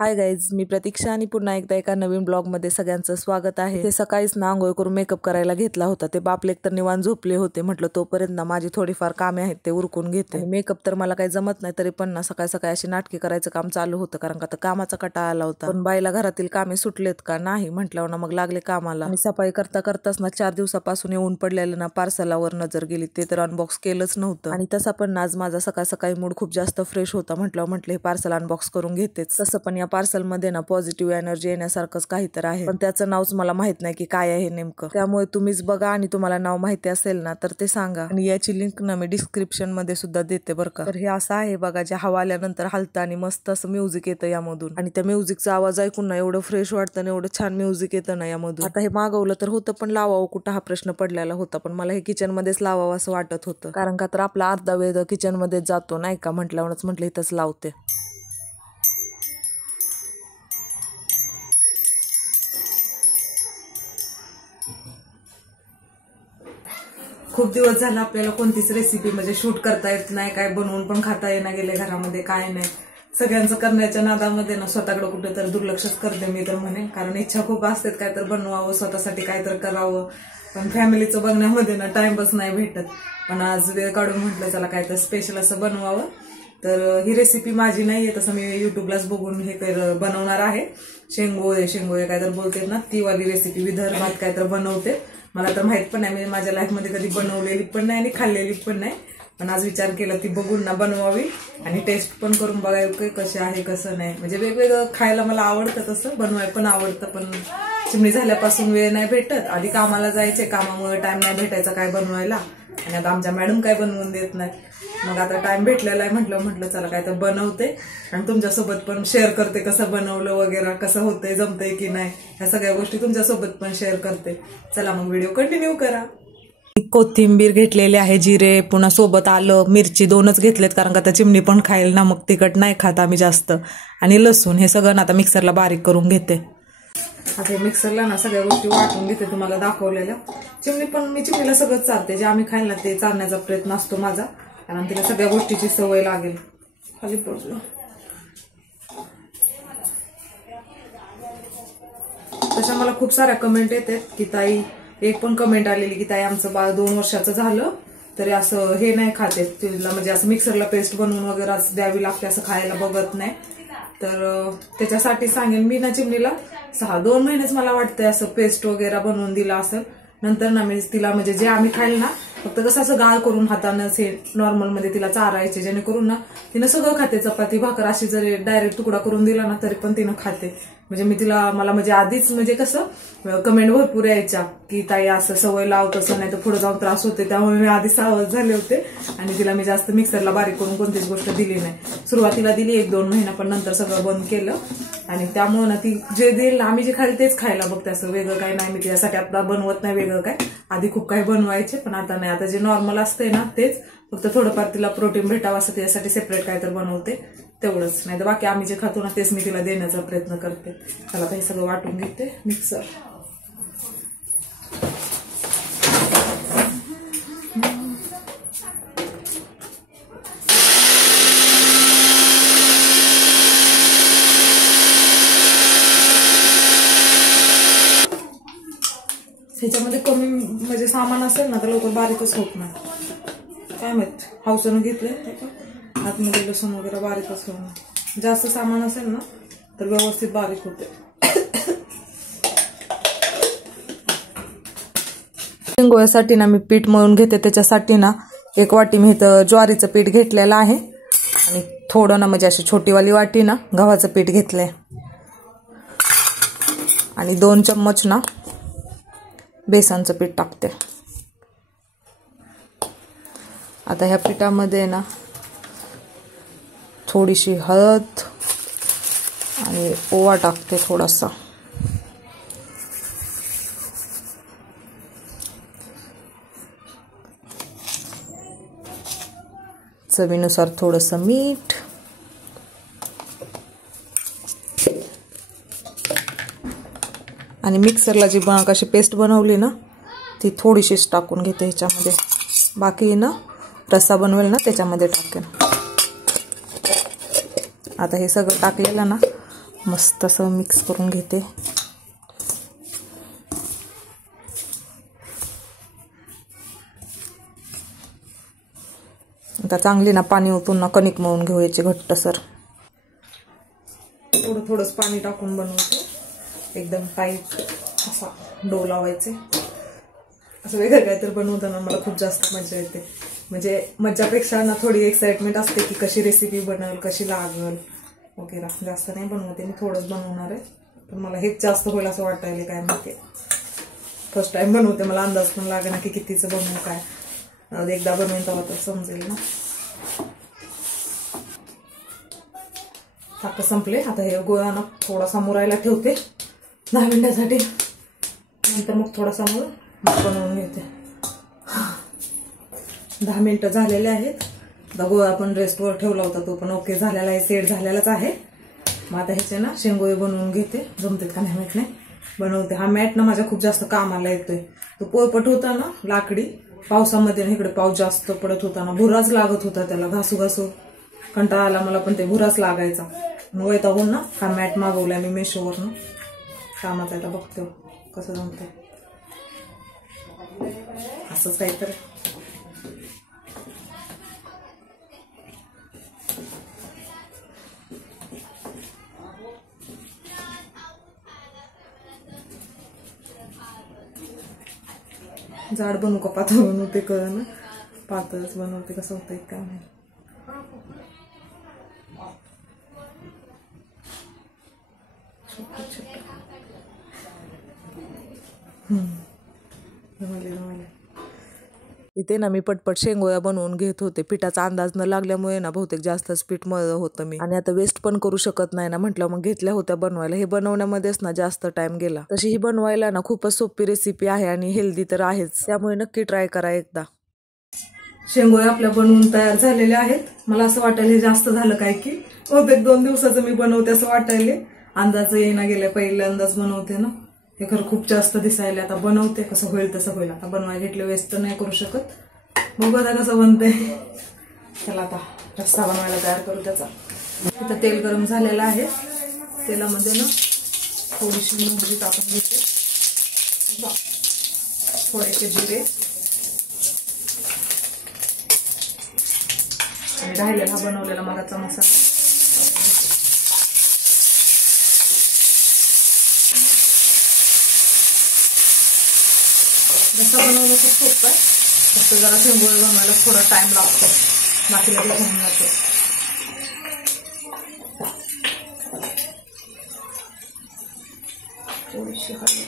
Hi guys, मी प्रतीक्षा आणि पुन्हा एकदा एका नवीन ब्लॉगमध्ये सगळ्यांचं स्वागत आहे। ते सकाळीच ना आंघोळ करून मेकअप करायला घेतला होता। ते बापलेक तर निवांत झोपले होते। म्हटलं तोपर्यंत ना माझी थोडीफार कामे आहेत ते उरकून घेते। मेकअप तर मला काही जमत नाही, तरी पण ना सकाळी सकाळी अशी नाटके करायचं काम चालू होतं, कारण का तर कामाचा कंटाळा आला होता। पण बाईला घरातील कामे सुटलेत का नाही म्हटल्यावर ना मग लागले कामाला। आणि सफाई करता करताच ना 4 दिवसापासून येऊन पडलेलं ना पार्सलावर नजर गेली। ते तर अनबॉक्स केलंच नव्हतं आणि तसा पण आज माझा सकाळ सकाळी मूड खूप जास्त फ्रेश होता। म्हटलं हे पार्सल अनबॉक्स करून घेतेच। तसं पण या पार्सल मध्ये ना पॉझिटिव्ह एनर्जी येण्यासारखंच काहीतरी आहे, पण त्याचं नावच मला माहित नाही की काय आहे नेमकं। त्यामुळे तुम्हीच बघा आणि तुम्हाला नाव माहिती असेल ना तर ते सांगा, आणि याची लिंक ना मी डिस्क्रिप्शन मध्ये सुद्धा देते बरं का। तर हे असं आहे बघा, जे हवा आल्यानंतर हलतं आणि मस्त असं म्युझिक येतं यामधून, आणि त्या म्युझिकचा आवाज ऐकून ना एवढं फ्रेश वाटतं ना, एवढं छान म्युझिक येतं ना यामधून। आता हे मागवलं तर होतं, पण लावावं कुठं हा प्रश्न पडलेला होता, पण मला हे किचन मध्येच लावावं असं वाटत होतं, कारण का तर आपला अर्धा वेळ किचन मध्ये जातो नाही का, म्हटल्यावरच म्हटलं इथंच लावते। खूप दिवस झाला आपल्याला कोणतीच रेसिपी म्हणजे शूट करता येत नाही, काय बनवून पण खाता येणं गेले घरामध्ये, काय नाही। सगळ्यांचं करण्याच्या नादामध्ये ना स्वतःकडे कुठे तर दुर्लक्षच करते मी तर म्हणेन, कारण इच्छा खूप असते काय तर बनवावं, स्वतःसाठी काय तर करावं, पण फॅमिलीचं बघण्यामध्ये ना टाइमपास नाही भेटत। पण आज वेळ काढून म्हटलं चला काय तर स्पेशल असं बनवावं। तर ही रेसिपी माझी नाहीये, तसं मी युट्यूबलाच बघून हे बनवणार आहे। शेंगोळे काय तर बोलते ना, ती वाली रेसिपी विदर्भात काय तर बनवते। मला तर माहित पण नाही, मी माझ्या लाईफ मध्ये कधी बनवलेली पण नाही आणि खाल्लेली पण नाही, पण आज विचार केला ती बघून ना बनवावी आणि टेस्ट पण करून बघावी कसं आहे कसं नाही। म्हणजे वेगवेगळं खायला मला आवडतं, तसं बनवायला पण आवडतं, पण चिमणी झाल्यापासून वेळ नाही भेटत। आधी कामाला जायचे, कामामुळे टाइम नाही भेटायचा काय बनवायला, आणि आता आमच्या मॅडम काय बनवून देत नाही। मग आता टाइम भेटलेला आहे, म्हटलं चला काय तर बनवते आणि तुमच्यासोबत पण शेअर करते कसं बनवलं वगैरे, कसं होतंय, जमतंय की नाही, ह्या सगळ्या गोष्टी तुमच्यासोबत पण शेअर करते। चला मग व्हिडिओ कंटिन्यू करा। कोथिंबीर घेतलेली आहे, जिरे, पुन्हा सोबत आलं, मिरची 2च घेतलेत, कारण का त्या चिमणी पण खाईल ना, मग तिखट नाही खात आम्ही जास्त, आणि लसूण, हे सगळं ना आता मिक्सरला बारीक करून घेते। आता मिक्सरला ना सगळ्या गोष्टी वाटून घेते, तुम्हाला दाखवलेल्या। मी चिमणीला सगळं चालते, जे आम्ही खायला ते चालण्याचा प्रयत्न असतो माझा, कारण तिला सगळ्या गोष्टीची सवय लागेल। खाली पडलो तशा मला खूप साऱ्या कमेंट येतात की ताई, एक पण कमेंट आलेली की ताई आमचं बाळ 2 वर्षाचं झालं तरी असं हे नाही खाते, तिला म्हणजे असं मिक्सरला पेस्ट बनवून वगैरे द्यावी लागते, असं खायला बघत नाही। तर त्याच्यासाठी सांगेन मी ना, चिमणीला 2 महिनेच मला वाटतंय असं पेस्ट वगैरे बनवून दिला असेल, नंतर ना मी तिला म्हणजे जे आम्ही खायला ना फक्त कसं असं गाळ करून हातानं नॉर्मल मध्ये तिला चारायचे, जेणेकरून ना तिनं सगळं खाते, चपाती भाकर अशी जरी डायरेक्ट तुकडा करून दिला ना तरी पण तिनं खाते। म्हणजे मी मला म्हणजे आधीच म्हणजे कसं कमेंट भरपूर यायच्या की ताई असं सवय लाव, तसं नाही तर पुढे जाऊन त्रास होते, त्यामुळे मी आधी सावध झाले होते आणि तिला मी जास्त मिक्सरला बारीक करून कोणतीच गोष्ट दिली नाही। सुरुवातीला दिली 1-2 महिना, पण नंतर सगळं बंद केलं, आणि त्यामुळे ना ती जे देईल आम्ही जे खाईल तेच खायला बघते, असं वेगळं काही नाही। मी तिच्यासाठी आता बनवत नाही वेगळं काय, आधी खूप काही बनवायचे पण आता नाही, आता जे नॉर्मल असते ना तेच, फक्त थोडंफार तिला प्रोटीन भेटावं असं त्यासाठी सेपरेट काय तर बनवते, तेवढंच। नाही तर बाकी आम्ही जे खातो ना तेच मी तिला देण्याचा प्रयत्न करते। त्याला हे सगळं वाटून घेते मिक्सर। ह्याच्यामध्ये कमी म्हणजे सामान असेल ना तर लवकर बारीकच होत नाही, काय माहित हौसानं घेतलंय, आतमध्ये लसूण वगैरे बारीकच होणार। जास्त सामान असेल ना तर व्यवस्थित बारीक होते। शेंगोळ्यासाठी ना मी पीठ मळून घेते, त्याच्यासाठी ना 1 वाटी मी इथं ज्वारीचं पीठ घेतलेलं आहे, आणि थोडं ना म्हणजे अशी छोटीवाली वाटी ना गव्हाचं पीठ घेतलंय, आणि 2 चम्मच ना बेसनचं पीठ टाकते। आता ह्या पिठामध्ये ना थोडीशी हळद आणि ओवा टाकते थोडासा, चवीनुसार थोडंसं मीठ, आणि मिक्सरला जी कशी पेस्ट बनवली ना ती थोडीशीच टाकून घेते ह्याच्यामध्ये, बाकी ना रस्सा बनवेल ना त्याच्यामध्ये टाकेन। आता हे सगळं टाकलेलं ना मस्त असं मिक्स करून घेते. आता चांगली ना पाणी ओतून ना कणिक मळून घेऊ याची घट्टसर. थोडं थोडंच पाणी टाकून बनवते. एकदम टाईट असा डो लावायचे. असं वेगळं काहीतरी बनवताना मला खूप जास्त मजा येते. म्हणजे मज्जापेक्षा ना थोडी एक्साइटमेंट असते की कशी रेसिपी बनल, कशी लागल वगैरे. जास्त नाही बनवते मी, थोडंच बनवणार आहे. पण मला हेच जास्त होईल असं वाटायला काय माहिती. फर्स्ट टाइम बनवते, मला अंदाज पण लागेना की कितीचं बनवू काय. एकदा बनवून तेव्हा तर समजेल ना. आता संपले. आता हे गोळा ना थोडासा मुरायला ठेवते 10 मिनिटासाठी. नंतर मग थोडासा मुरून बनवून घेते. 10 मिनिटं झालेले आहेत. आता गोळा आपण रेस्टवर ठेवला होता तो पण ओके झालेला आहे, सेट झालेलाच आहे. मग आता ह्याचे ना शेंगोळे बनवून घेते. जमते का नाही माहित नाही, बनवते. हा मॅट ना माझ्या खूप जास्त कामाला येतोय. तो पोळपट होता ना लाकडी, पावसामध्ये ना इकडे पाऊस जास्त पडत होता ना, भुराच लागत होता त्याला. घासू घासू कंटाळा आला मला, पण ते भुराच लागायचा. वैतागून ना हा मॅट मागवलाय मी मेशोवरनं. कामाचा आता बघतो कसं जमतंय. असंच काहीतरी. जाड बनवू का पातळ बनवते कळ ना. पातळच बनवते, कसं होतंय काय नाही. इथे ना मी पटपट शेंगोळ्या बनवून घेत होते. पिठाचा अंदाज न लागल्यामुळे ना बहुतेक जास्तच पीठ मळलं होतं मी. आणि आता वेस्ट पण करू शकत नाही ना, म्हटलं मग घेतल्या होत्या बनवायला. हे बनवण्यामध्येच ना जास्त टाइम गेला. तशी ही बनवायला ना खूपच सोपी रेसिपी आहे आणि हेल्दी तर आहेच. त्यामुळे नक्की ट्राय करा एकदा. शेंगोळे आपल्या बनवून तयार झालेले आहेत. मला असं वाटायला जास्त झालं काय की बहुतेक 2 दिवसाचं मी बनवते असं वाटायले. अंदाज येईना गेले, पहिले अंदाज बनवते ना. हे खरं खूप जास्त दिसायला. आता बनवते, कसं होईल तसं होईल. आता बनवायला घेतले वेस्ट तर नाही करू शकत. बघू आता कसं बनते. चला आता रस्सा बनवायला तयार करू त्याचा. इथं तेल गरम झालेलं आहे. तेलामध्ये ना थोडीशी मोहरी टाकून घेते, थोडेसे जिरे आणि राहिलेला बनवलेला मगाचा मसाला. रस्सा बनवणं खूप सोपं आहे. फक्त जरा शेंगोळे बनवायला थोडा टाइम लागतो, बाकी लगेच होऊन जातो. थोडीशी हळद,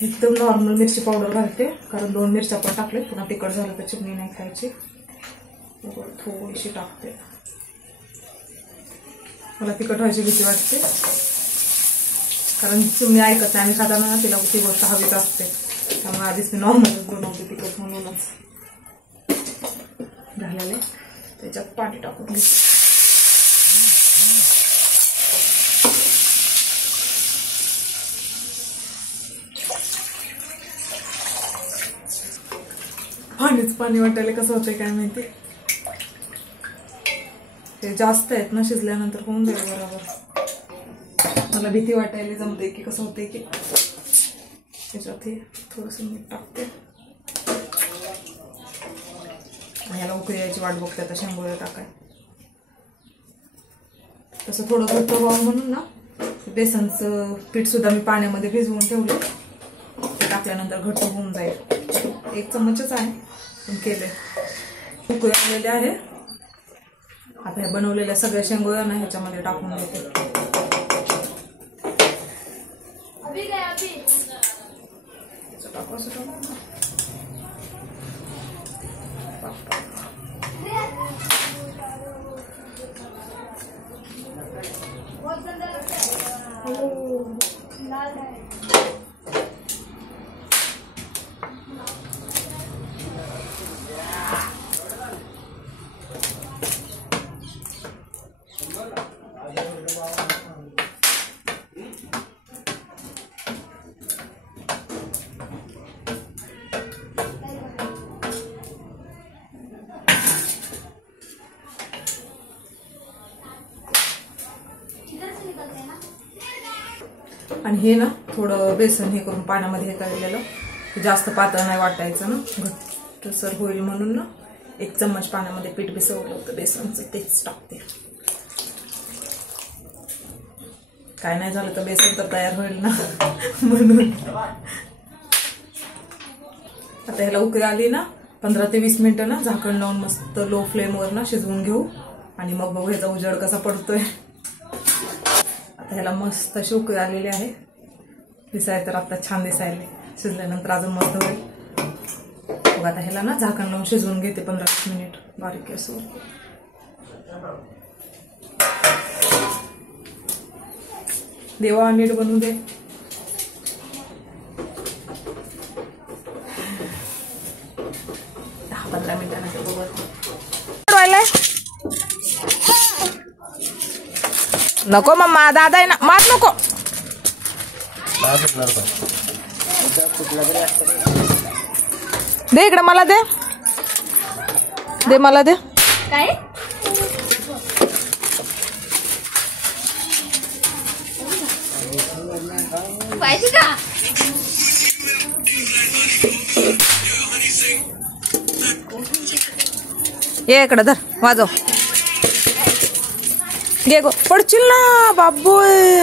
एकदम नॉर्मल मिरची पावडर घालते, कारण 2 मिरच्या पण टाकले. पुन्हा तिखट झालं तर चटणी नाही खायची. थोडीशी टाकते, मला तिखट व्हायची भीती वाटते. कारण तुम्ही ऐकत नाही, आम्ही खाताना तिला ती गोष्ट हवीच असते. त्यामुळे आधीच मी नॉर्मलच बनवते तिखट म्हणूनच. झालेले त्याच्यात पाणी टाकून घेते. पाणीच पाणी वाटायला कसं होतंय काय माहिती. ते जास्त आहेत ना, शिजल्यानंतर होऊन जाईल बरोबर. मला भीती वाटायला जमते की कसं होतंय की. त्याच्यात थोडंसं मीठ टाकते. ह्याला उकळी यायची वाट बघते आता शेंगोळे टाकाय. तसं थोडं घट्ट व्हावं म्हणून ना बेसनचं पीठ सुद्धा मी पाण्यामध्ये भिजवून ठेवलं. ते टाकल्यानंतर घट्ट होऊन जाईल. 1 चमचच आहे पण केले. उकळी आलेले आहे. आता हे बनवलेल्या सगळ्या शेंगोळ्या ना ह्याच्यामध्ये टाकून देते. आणि हे ना थोडं बेसन हे करून पाण्यामध्ये हे काढलेलं, जास्त पातळ नाही वाटायचं ना, घट्टसर होईल म्हणून ना 1 चम्मच पाण्यामध्ये पीठ भिजवलं होतं बेसनचं, तेच टाकते. काय नाही झालं तर बेसन तर तयार होईल ना म्हणून. आता ह्याला उकळी आली ना 15 ते 20 मिनिटं ना झाकण लावून मस्त लो फ्लेमवर ना शिजवून घेऊ आणि मग बघू ह्याचा उजेड कसा पडतोय. आता ह्याला मस्त अशी उकळी आलेली आहे. दिसायला तर आता छान दिसायला, शिजल्यानंतर अजून मस्त होईल. मग आता ह्याला ना झाकण लावून शिजवून घेते 15-20 मिनिट बारीक गॅसवर. देवा नीट बनवू दे. नको मम्मा, दादा आहे ना, मार नको. दे इकडे मला, दे दे मला, दे. काय पाहिजे का? ये इकडे धर, वाजव. घे गो, पडशील ना बाबू.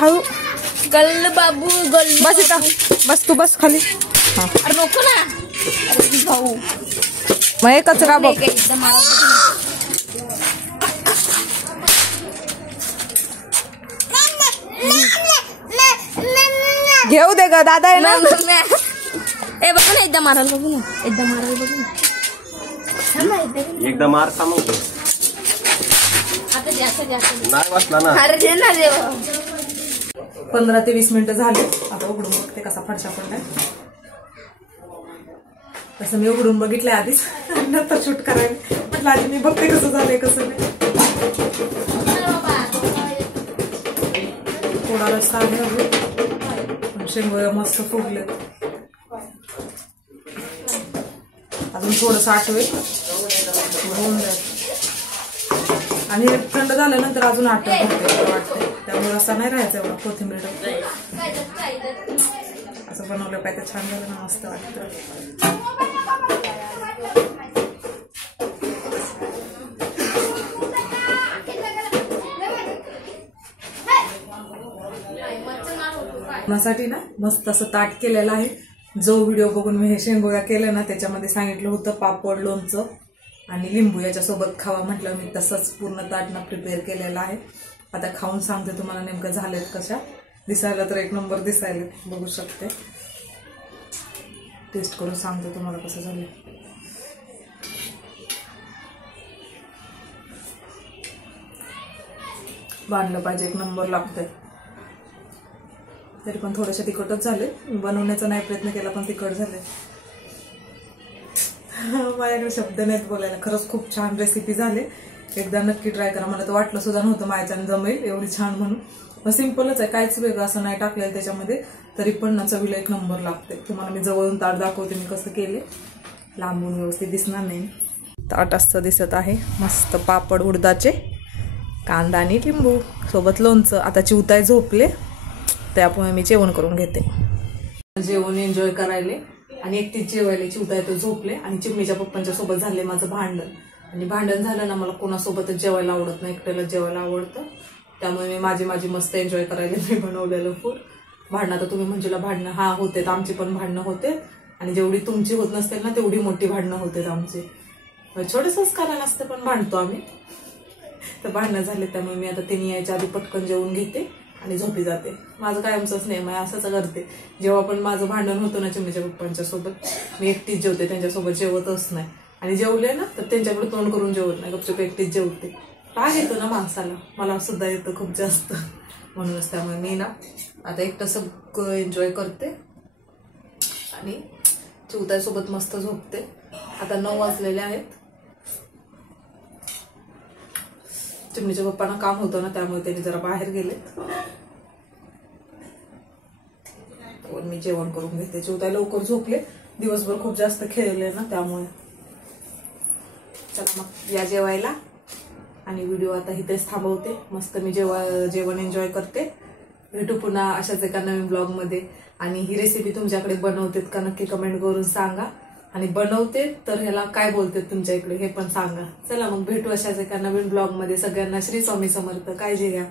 हळू. गल्ल बाबू गल्ल. बस इथं, बस तू बस खाली. अरे नको ना. अरे भाऊ मग हे कचरा बघ. घेऊ दे ग, दादा आहे ना. ए बघू ना, एकदा मारायला बघू ना, एकदा मारायला बघू ना. एकदा मार सांगतो. आता जास्त नाही वाचला ना. अरे दे ना देव. 15 ते 20 मिनिटं झाले. आता उघडून बघते कसा फडशा पडलाय. तसं मी उघडून बघितलंय आधीच, नंतर शूट करायला म्हटलं आधी मी बघते कसं झालंय कसं नाही. थोडा रस्ता आहे, शेंगोळ्या मस्त फुगले. अजून थोडंसं आठवेल होऊन जाईल. आणि थंड झाल्यानंतर अजून आठवत वाटते, त्यामुळे रस्ता नाही राहायचा एवढा. कोथिंबीर असं बनवलं पाहिजे, छान झालं ना, मस्त वाटतं. साठी ना मस्त असं ताट केलेलं आहे. जो व्हिडिओ बघून मी हे शेंगोळ्या केल्या ना त्याच्यामध्ये सांगितलं होतं पापड, लोणचं आणि लिंबू याच्यासोबत खावा म्हटलं, मी तसंच पूर्ण ताट ना प्रिपेअर केलेलं आहे. आता खाऊन सांगते तुम्हाला नेमकं झालेत कशा. दिसायला तर एक नंबर दिसायला, बघू शकते. टेस्ट करून सांगते तुम्हाला कसं झालं. बांधलं पाहिजे, एक नंबर लागतंय. तरी पण थोडेसे तिखटच झाले. बनवण्याचा नाही प्रयत्न केला पण तिखट झाले. माझ्याकडे शब्द नाहीत बोलायला. खरंच खूप छान रेसिपी झाले. एकदा नक्की ट्राय करा. मला तर वाटलं सुद्धा नव्हतं माझ्याने जमेल एवढी छान म्हणून. पण सिंपलच आहे, काहीच वेगळं असं नाही टाकलेलं त्याच्यामध्ये, तरी पण ना चवीला एक नंबर लागते. तुम्हाला मी जवळून ताट दाखवते मी कसं केले. लांबून व्यवस्थित दिसणार नाही. ताट असं दिसत आहे. मस्त पापड उडदाचे, कांदा आणि लिंबू सोबत लोणचं. आता चिवताय झोपले, त्यामुळे मी जेवण करून घेते. जेवण एन्जॉय करायले आणि एकटीच जेवायला. चिवताय तो झोपले आणि चिमणीच्या पप्पांच्या सोबत झाले माझं भांडण. आणि भांडण झालं ना, मला कोणासोबतच जेवायला आवडत नाही, एकट्याला जेवायला आवडतं. त्यामुळे मी माझी मस्त एन्जॉय करायला मी बनवलेलं फूड. भांडणं तर तुम्ही म्हणजे भांडणं हा होते, आमची पण भांडणं होते. आणि जेवढी तुमची होत नसतील ना तेवढी मोठी भांडणं होते आमची. छोटे संस्कार नसते पण भांडतो आम्ही. तर भांडणं झाले, त्यामुळे मी आता त्यांनी यायच्या आधी पटकन जेवून घेते आणि झोपी जाते. माझं कायमचंच नेम आहे, असंच करते. जेव्हा पण माझं भांडण होतं ना चिमणीच्या पप्पांच्या सोबत, मी एकटीच जेवते, त्यांच्यासोबत जेवतच नाही. आणि जेवले ना तर त्यांच्याकडे तोंड करून जेवत नाही, गपचूप एकटीच जेवते. राग येतो ना माणसाला, मला सुद्धा येतं खूप जास्त. म्हणूनच त्यामुळे मी ना आता एकटं सगळं एन्जॉय करते आणि चिवताईसोबत मस्त झोपते. आता 9 वाजलेले आहेत. चिमणीच्या पप्पांना काम होतं ना, त्यामुळे त्यांनी जरा बाहेर गेले. मी जेवण करून घेते. चिवताई लवकर झोपले, दिवसभर खूप जास्त खेळले ना त्यामुळे. चला मग या जेवायला. आणि व्हिडिओ आता इथेच थांबवते. मस्त मी जेवण एन्जॉय करते. भेटू पुन्हा अशाच एका नवीन ब्लॉग मध्ये. आणि ही रेसिपी तुमच्याकडे बनवतेत का नक्की कमेंट करून सांगा. आणि बनवते तर ह्याला काय बोलते तुमच्या इकडे हे पण सांगा. चला मग भेटू अशाच एका नवीन ब्लॉग मध्ये. सगळ्यांना श्री स्वामी समर्थ. काळजी घ्या.